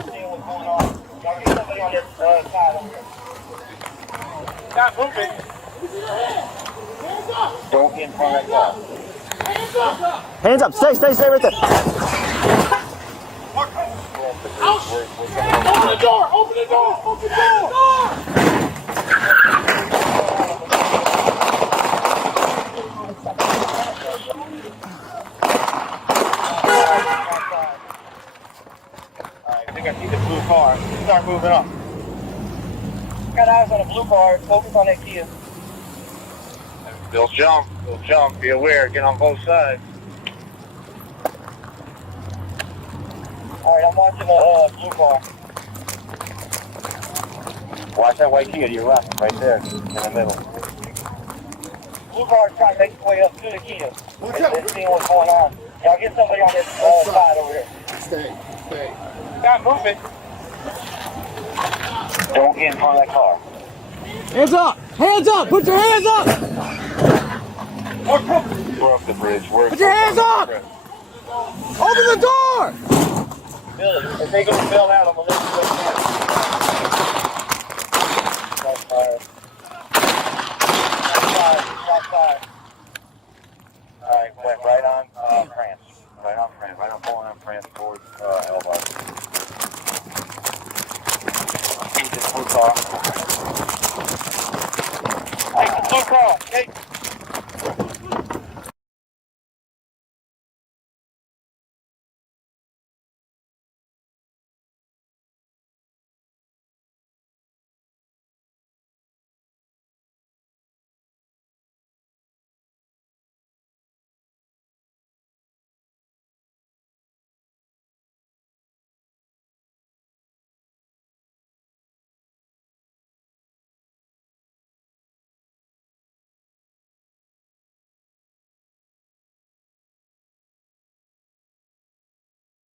seeing what's going on. Y'all get somebody on this side over here. Stop moving. Don't get in front of that car. Hands up, stay right there. Open the door! Open the door! Open the door! Alright, I think I see the blue car. Start moving up. Got eyes on the blue car. Focus on that Kia. They'll jump. They'll jump. Be aware. Get on both sides. Alright, I'm watching the blue car. Watch that white Kia to your left, right there, in the middle. Blue car's trying to make its way up to the Kia. They're seeing what's going on. Y'all get somebody on this side over here. Stay. Stop moving. Don't get in front of that car. Hands up! Hands up! Put your hands up! We're up the bridge. Put your hands up! Open the door! Billy, if they go bail out, I'm going to let you go down. Shot fired. Shot fired. Alright, went right on